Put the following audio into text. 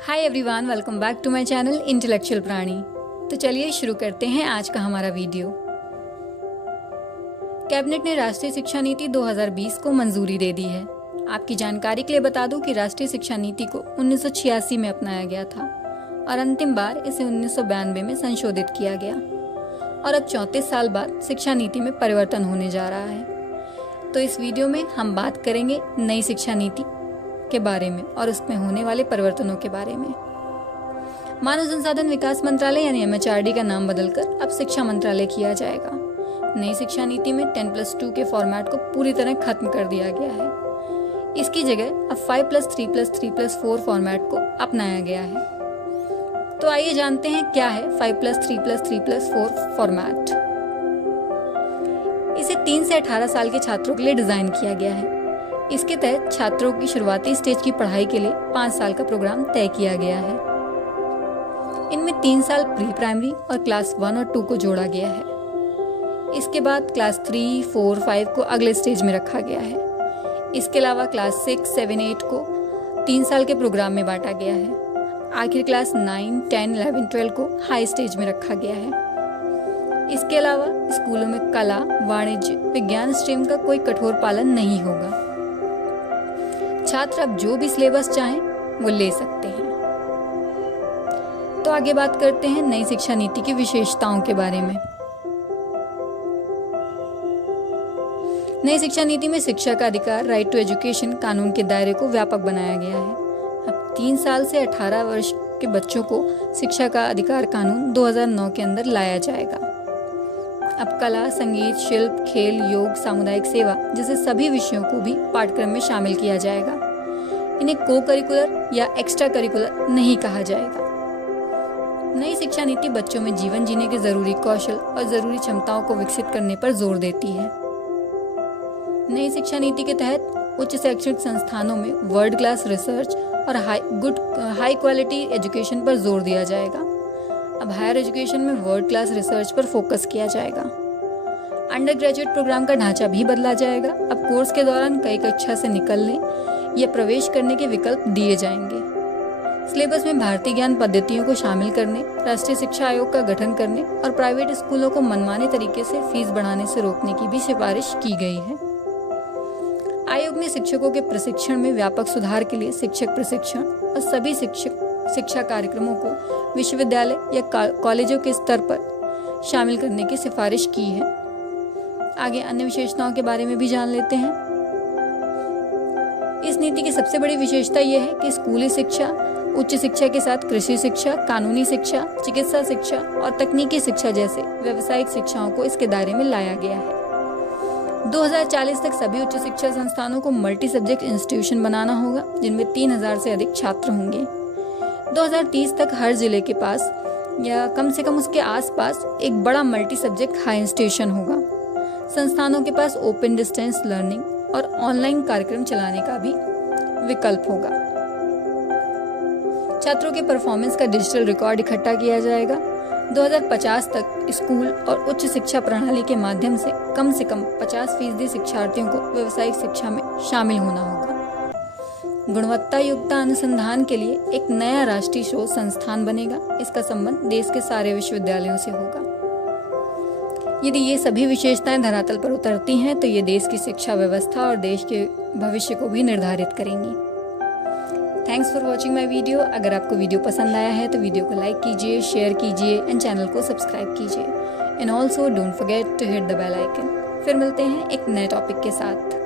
Hi everyone, welcome back to my channel intellectual प्राणी। तो चलिए शुरू करते हैं आज का हमारा वीडियो। कैबिनेट ने राष्ट्रीय शिक्षा नीति 2020 को मंजूरी दे दी है। आपकी जानकारी के लिए बता दूं कि राष्ट्रीय शिक्षा नीति को 1986 में अपनाया गया था और अंतिम बार इसे 1992 में संशोधित किया गया और अब 34 साल बाद शिक्षा नीति में परिवर्तन होने जा रहा है। तो इस वीडियो में हम बात करेंगे नई शिक्षा नीति के बारे में और उसमें होने वाले परिवर्तनों के बारे में। मानव संसाधन विकास मंत्रालय यानी MHRD का नाम बदलकर अब शिक्षा मंत्रालय किया जाएगा। नई शिक्षा नीति में 10+2 के फॉर्मेट को पूरी तरह खत्म कर दिया गया है। इसकी जगह अब 5+3+3+4 फॉर्मेट को अपनाया गया है। तो आइए जानते हैं क्या है 5+3+3+4 फॉर्मेट। इसे 3 से 18 साल के छात्रों के लिए डिजाइन किया गया है। इसके तहत छात्रों की शुरुआती स्टेज की पढ़ाई के लिए 5 साल का प्रोग्राम तय किया गया है। इनमें 3 साल प्री प्राइमरी और क्लास 1 और 2 को जोड़ा गया है। इसके बाद क्लास 3, 4, 5 को अगले स्टेज में रखा गया है। इसके अलावा क्लास 6, 7, 8 को 3 साल के प्रोग्राम में बांटा गया है। आखिर क्लास 9, 10, 11, 12 को हाई स्टेज में रखा गया है। इसके अलावा स्कूलों में कला, वाणिज्य, विज्ञान स्ट्रीम का कोई कठोर पालन नहीं होगा। छात्र अब जो भी सिलेबस चाहें वो ले सकते हैं। तो आगे बात करते हैं नई शिक्षा नीति की विशेषताओं के बारे में। नई शिक्षा नीति में शिक्षा का अधिकार, राइट टू एजुकेशन कानून के दायरे को व्यापक बनाया गया है। अब 3 साल से 18 वर्ष के बच्चों को शिक्षा का अधिकार कानून 2009 के अंदर लाया जाएगा। अब कला, संगीत, शिल्प, खेल, योग, सामुदायिक सेवा जैसे सभी विषयों को भी पाठ्यक्रम में शामिल किया जाएगा। इन्हें को करिकुलर या एक्स्ट्रा करिकुलर नहीं कहा जाएगा। नई शिक्षा नीति बच्चों में जीवन जीने के जरूरी कौशल और जरूरी क्षमताओं को विकसित करने पर जोर देती है। नई शिक्षा नीति के तहत उच्च शैक्षणिक संस्थानों में वर्ल्ड क्लास रिसर्च और हाई क्वालिटी एजुकेशन पर जोर दिया जाएगा। अब हायर एजुकेशन में वर्ल्ड क्लास रिसर्च पर फोकस किया जाएगा। अंडर ग्रेजुएट प्रोग्राम का ढांचा भी बदला जाएगा। अब कोर्स के दौरान कई कक्षा से निकलने या प्रवेश करने के विकल्प दिए जाएंगे। सिलेबस में भारतीय ज्ञान पद्धतियों को शामिल करने, राष्ट्रीय शिक्षा आयोग का गठन करने और प्राइवेट स्कूलों को मनमाने तरीके से फीस बढ़ाने से रोकने की भी सिफारिश की गई है। आयोग ने शिक्षकों के प्रशिक्षण में व्यापक सुधार के लिए शिक्षक प्रशिक्षण और सभी शिक्षा कार्यक्रमों को विश्वविद्यालय या कॉलेजों के स्तर पर शामिल करने की सिफारिश की है। आगे अन्य विशेषताओं के बारे में भी जान लेते हैं। इस नीति की सबसे बड़ी विशेषता यह है कि स्कूली शिक्षा, उच्च शिक्षा के साथ कृषि शिक्षा, कानूनी शिक्षा, चिकित्सा शिक्षा और तकनीकी शिक्षा जैसे व्यावसायिक शिक्षाओं को इसके दायरे में लाया गया है। 2040 तक सभी उच्च शिक्षा संस्थानों को मल्टी सब्जेक्ट इंस्टीट्यूशन बनाना होगा, जिनमें 3000 से अधिक छात्र होंगे। 2030 तक हर जिले के पास या कम से कम उसके आसपास एक बड़ा मल्टी सब्जेक्ट हाई इंस्टीट्यूशन होगा। संस्थानों के पास ओपन डिस्टेंस लर्निंग और ऑनलाइन कार्यक्रम चलाने का भी विकल्प होगा। छात्रों के परफॉर्मेंस का डिजिटल रिकॉर्ड इकट्ठा किया जाएगा। 2050 तक स्कूल और उच्च शिक्षा प्रणाली के माध्यम से कम 50% शिक्षार्थियों को व्यावसायिक शिक्षा में शामिल होना होगा। गुणवत्ता युक्त अनुसंधान के लिए एक नया राष्ट्रीय शोध संस्थान बनेगा। इसका संबंध देश के सारे विश्वविद्यालयों से होगा। यदि ये सभी विशेषताएं धरातल पर उतरती हैं तो ये देश की शिक्षा व्यवस्था और देश के भविष्य को भी निर्धारित करेंगी। Thanks for watching my video. अगर आपको वीडियो पसंद आया है तो वीडियो को लाइक कीजिए, शेयर कीजिए एंड चैनल को सब्सक्राइब कीजिए। And also don't forget to hit the bell icon. फिर मिलते हैं एक नए टॉपिक के साथ।